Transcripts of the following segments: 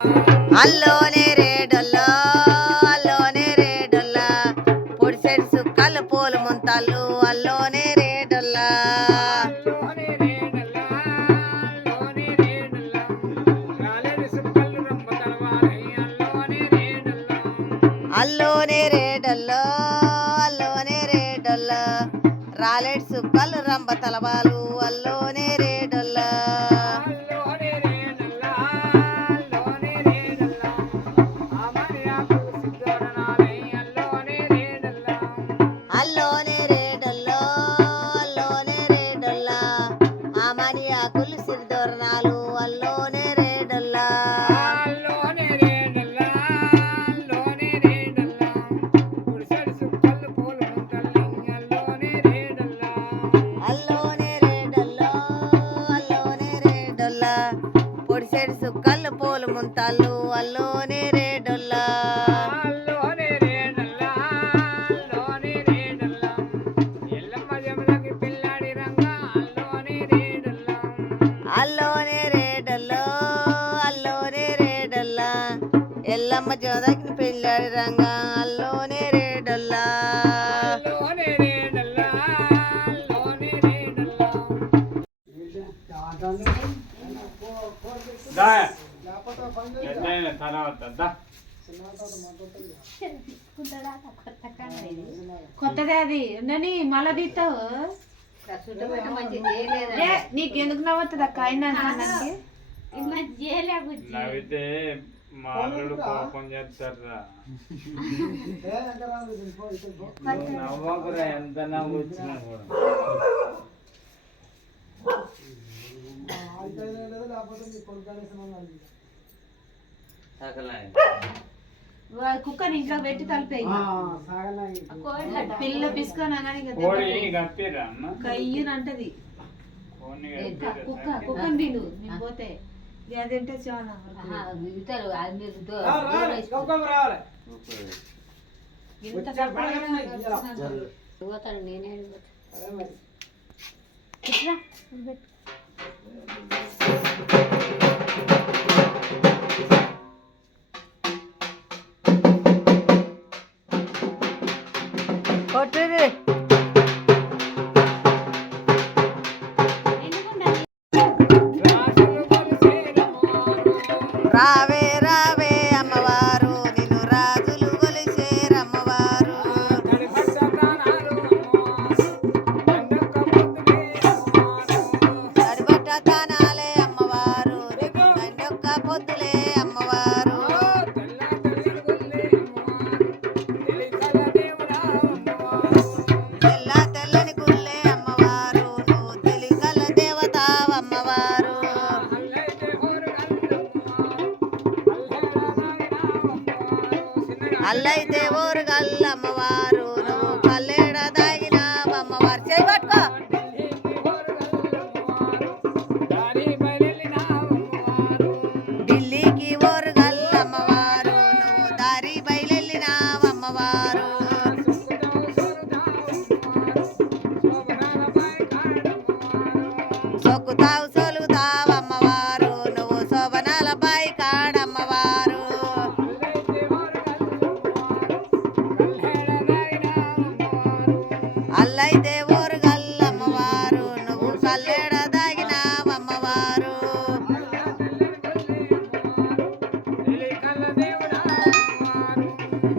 అల్లోనే రేడొల్లో అల్లోనే రేడొల్లా పొడిసెడు సుక్కలు పూలు ముంతాళ్ళు అల్లోనే రేడొల్లా అల్లోనే రేడొల్లో అల్లోనే రేడొల్లా రాలేడు సుక్కలు రంబ తలవాలు అల్లోనే రేడొల్లా అల్లోనే రేడొల్లో అల్లోనే రేడొల్లా ఆమని ఆకులు సిరిదోరణాలు అల్లోనే రేడొల్లా అల్లోనే రేడొల్లో అల్లోనే రేడొల్లా పొడిసెడు సుక్కలు పూలు ముంతాళ్ళు అల్లోనే రేడొల్లా అల్లోనే రేడొల్లో అల్లోనే రేడొల్లా ఎల్లమ్మ జోదకి పెళ్ళాడి రంగా అల్లోనే రేడొల్లా కొత్తదే అది ఉండని మళ్ళా తీస్తావు నీకెందుకు నవ్వుతుంది అక్క అయినా నవ్వితే మా అల్లుడు కోపం చేస్తారా నవ్వకురా ఎంత నవ్వు వచ్చినా కూడా కుక్కని ఇంట్లో పెట్టి తలిపే పిల్ల పిసుకొని కయ్యనంటది కుక్క కుక్కని తిను మేము పోతే అదంటే చాలా నేనే కొట్టుది రావే రావే అమ్మవారు నిన్ను రాజులు కొలిసేరమ్మవారు తడిబట్ట తానాలే అమ్మవారు నీకు దండొక్క పొద్దులే అమ్మవారు తెల్ల తెల్లని గుల్లే అమ్మవారు నువ్వు తెలికల దేవతావమ్మవారు అల్లైతే ఊరుగల్లమ్మవారు నువ్వు కల్లేడ దాగినావమ్మవారు చేయబట్టుకో ఢిల్లీకి ఊరుగల్లమ్మవారు నువ్వు దారి బయలెళ్ళినావమ్మవారు సొక్కుతావు సొలుగుతావమ్మవారు నువ్వు శోభనాల బాయి కాడమ్మవారు అల్లైతే ఊరుగల్లమ్మవారు నువ్వు కల్లేడ దాగినావమ్మవారు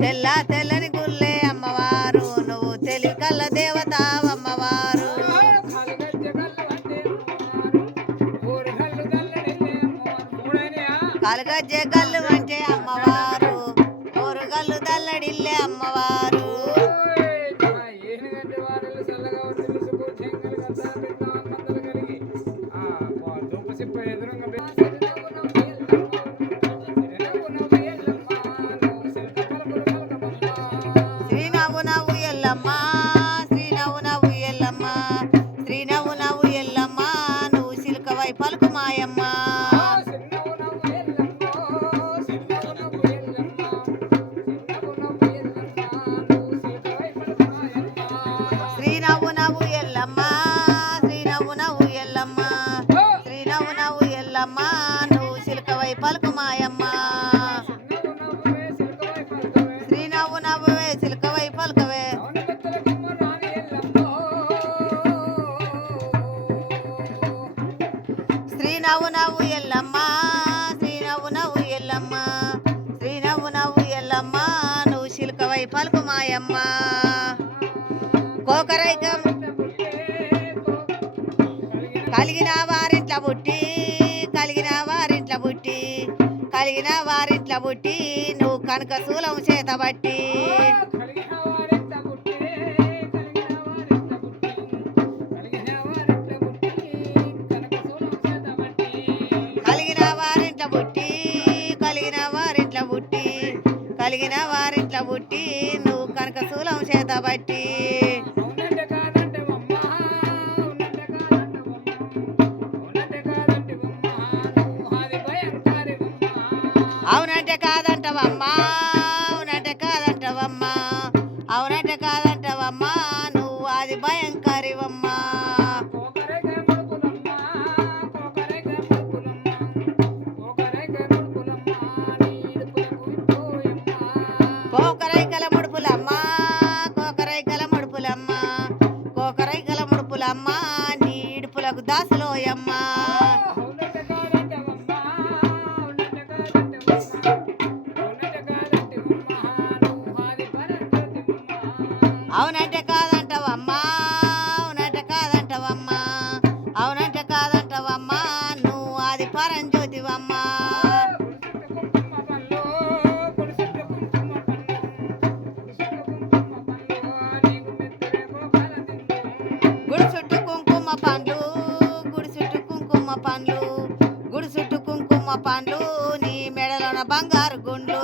తెల్ల తెల్లని గుల్లే అమ్మవారు నువ్వు తెలికల్ల దేవతావమ్మవారు కలగజ్జె గల్లు అంటే అమ్మవారు ఊరుగల్లు దల్లడిల్లే అమ్మవారు శ్రీనవ్వు నవ్వు ఎల్లమ్మ శ్రీనవ్వు నవ్వు ఎల్లమ్మ శ్రీనవ్వు నవ్వు ఎల్లమ్మ నువ్వు సిలుకవై పలుకు మాయమ్మ కలిగిన వారింట్ల పుట్టి కలిగిన వారింట్ల పుట్టి కలిగిన వారింట్ల పుట్టి నువ్వు కనక శూలం చేత బట్టి కలిగిన వారింట్ల పుట్టి కలిగిన వారింట్ల పుట్టి కలిగిన వారింట్ల పుట్టి నువ్వు కనక శూలం చేత బట్టి అవునంటే కాదంటవమ్మా అవునంటే కాదంటవమ్మా అవునంటే కాదంటవమ్మా నువ్వు అది భయంకరివమ్మా కోకరైకల ముడుపులమ్మా కోకరైకల ముడుపులమ్మా కోకరైకల ముడుపులమ్మా నీ ఇడుపులకు దాసులోయమ్మా అవునంటే కాదంటవమ్మా అవునంటే కాదంటవమ్మా అవునంటే కాదంటవమ్మా నువ్వు అది పరంజ్యోతివమ్మా గుడి చుట్టూ కుంకుమ పండ్లు గుడి చుట్టూ కుంకుమ పండ్లు గుడి చుట్టూ కుంకుమ పండ్లు నీ మెడలోన బంగారు గుండ్లు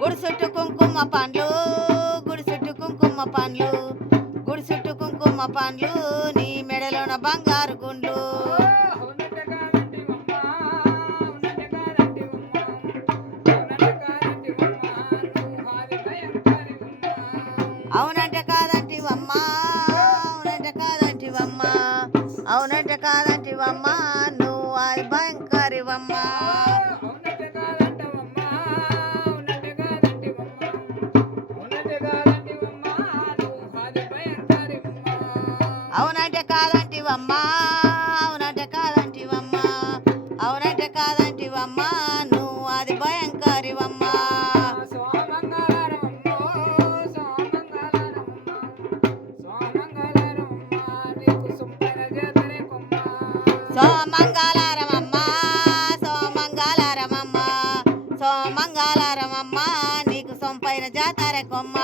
గుడి చుట్టూ కుంకుమ పండ్లు గుడి చుట్టూ కుంకుమ పండ్లు గుడి చుట్టూ కుంకుమ పండ్లు నీ మెడలోన బంగారు గుండ్లు అవునంటే కాదంటివమ్మా అవునంటే కాదంటివమ్మా అవునంటే కాదంటివమ్మా నువ్వు అది భయంకరివమ్మా అవునంటే కాదంటివమ్మా అవునంటే కాదంటివమ్మా అవునంటే కాదంటివమ్మా నువ్వు అది భయంకరివమ్మా సోమంగళారమమ్మా సోమంగళారమమ్మా సోమంగళారమమ్మా నీకు సొంపైన జాతర కొమ్మ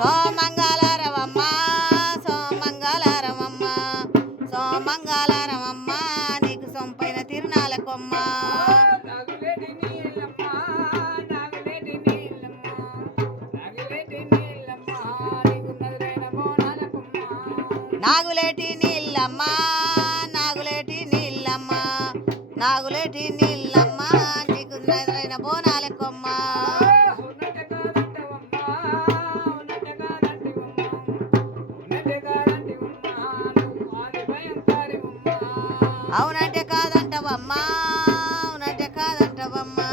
సోమంగళారమమ్మా సోమంగళారమమ్మా సోమంగళారమమ్మా నీకు సొంపైన తిరునాల కొమ్మ నాగులేటి నీళ్ళమ్మా నాగులేటి నీళ్ళమ్మా నాగులేటి నీళ్ళమ్మా నీకు ఎదురైన బోనాల కొమ్మ అవునంటే కాదంటవమ్మా అవునంటే కాదంటవమ్మా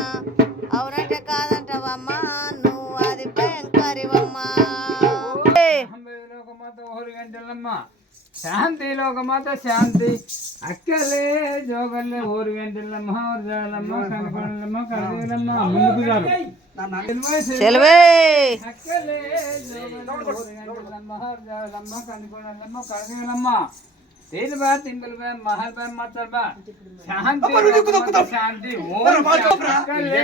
అవునంటే కాదంటవమ్మా నువ్వు అది భయంకరివమ్మా శాంతి లోకమాత శాంతి అక్కలే జోగల్లే ఊరు గంటలమ్మ ఊరు జాలమ్మ కనపడలమ్మ కడదలమ్మ ముందుకు జారు సెలవే అక్కలే జోగల్లే ఊరు గంటలమ్మ ఊరు జాలమ్మ కనపడలమ్మ కడదలమ్మ तेल बार तिंबल बा महल बा मतलब बा शांति शांति ओम కలే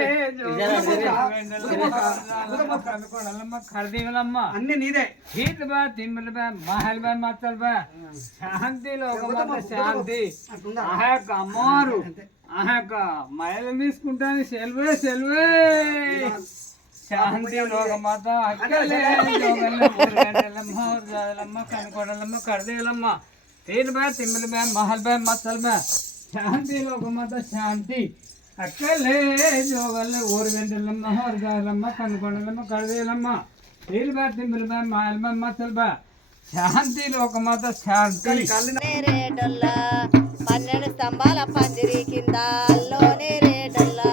జోగల్లమ్మ ఖర్దీలమ్మ అన్ని నీదే హీట్ బా తింబల్ బా महल बा मतलब बा శాంతి లోకమాత శాంతి ఆహక అమ్మారు ఆహక మైలు తీసుకుంటాను సెల్వే సెల్వే శాంతి లోకమాత అక్కలే జోగల్లే ఊరు గంటలమ్మ ఊరు జాలమ్మ కనపడలమ్మ కర్దీలమ్మ तीन बार तिमल में महल में मसल में शांति लोग मत शांति अकेले जोगल और गंडलम्मा और गालम्मा कनकोणलम्मा करदेलम्मा तीन बार तिमल में महल में मसल में शांति लोग मत शांति రేడొల్లా 12 స్తంభాల పందిరి కింద లోనే రేడొల్లా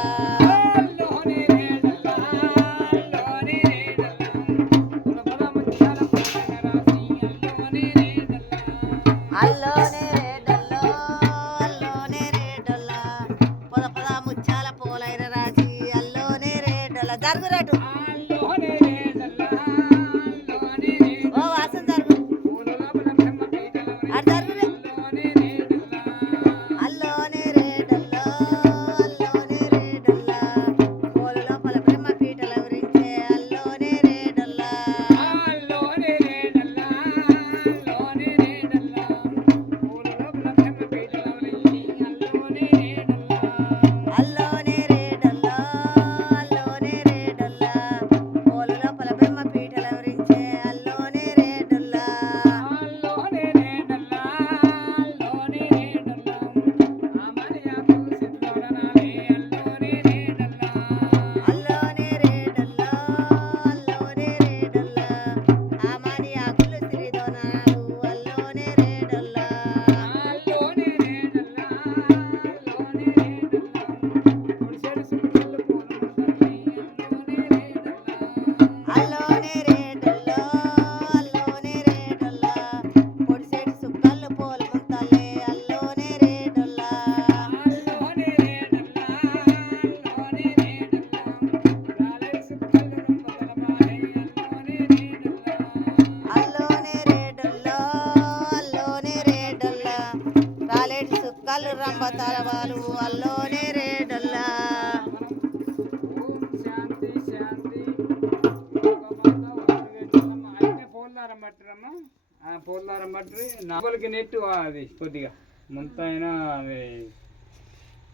ఏమంటారు నాపలికి నెట్టు అది కొద్దిగా ముంతైనా అది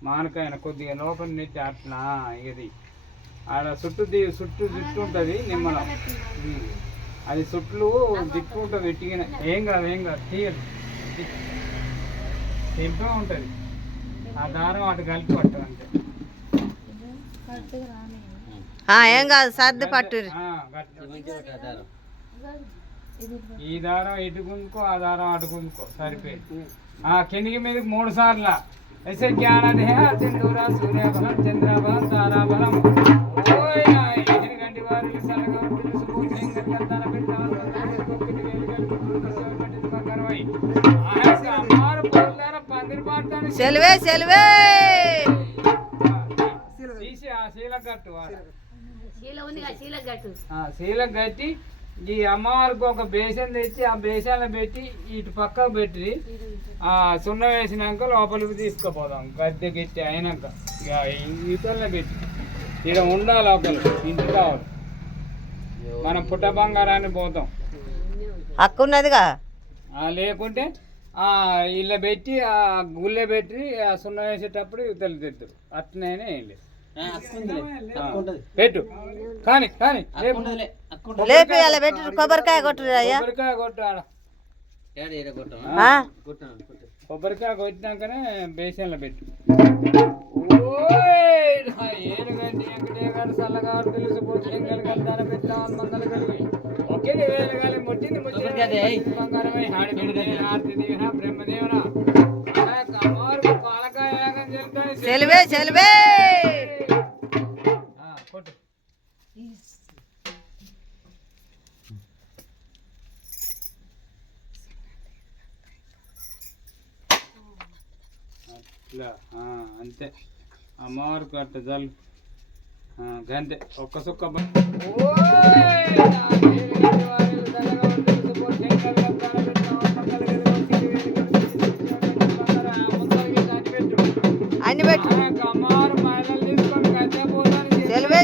మానకైనా కొద్దిగా లోపల నెట్టి అట్లా ఇది ఆడ చుట్టూ ఉంటుంది నిమ్మలం అది చుట్లు దిక్కు ఉంటుంది ఎట్టిగిన ఏం కాదు తీయదు తెంపే ఉంటుంది ఆ దారం అటు కలిపి పట్టదు అంతే ఏం కాదు సర్ది పట్టు ఈ దారం ఇటు గుంజుకో ఆ దారం అటు గుంజుకో సరిపోయింది కిందికి మీదకి 3 సార్లు ऐसे ज्ञान है सिंदूरा सूर्य बलम चंद्र बलम तारा बलम ओय एजन गंडी वार सलगा सुबो सिंगर करता बिट्टा को किट वेल गल कसो मटित करवाई आसे अमार बोलदार पंदिर पाडतानी సెల్వే తీసి ఆ శీల గట్టు శీల గట్టి ఈ అమ్మవారికి ఒక బేసన్ తెచ్చి ఆ బేసన్లో పెట్టి ఇటు పక్కకు పెట్టి ఆ సున్నం వేసినాక లోపలికి తీసుకుపోదాం గద్దె గట్టి అయినాక ఇక ఇతరులో పెట్టి ఇక ఉండాలి ఒకరు ఇంటి కావాలి మనం పుట్ట బంగారాన్ని పోతాం హక్కు ఉన్నదిగా లేకుంటే ఇలా పెట్టి ఆ గుళ్ళె పెట్టి ఆ సున్నం వేసేటప్పుడు ఇతరులు తెస్తారు అట్లనే ఏం లేదు పెట్టు కానీ లేపి అలా పెట్టు కొబ్బరికాయ కొట్టు అయ్యా కొబ్బరికాయ కొట్టు ఆడ కొబ్బరికాయ కొట్టినాకనే బేసన్లో పెట్టు ఏనుగంటి వెంకటేగారు చల్లగారు తెలిసిపోతే కలిగి పెట్టామని మందలు కలిగి ఒకే వేలగాలి ముట్టింది బంగారమై హాడి బ్రహ్మదేవన పాలకాయ యాగం చెల్తాయి సెల్వే కొట్టు అట్లా అంతే అమ్మవారికి అట్ట జల్ గంతే ఒక్క సుక్క అన్ని పెట్టు అమ్మవారు మహిళలు తీసుకొని గద్దె పోతాను సెల్వే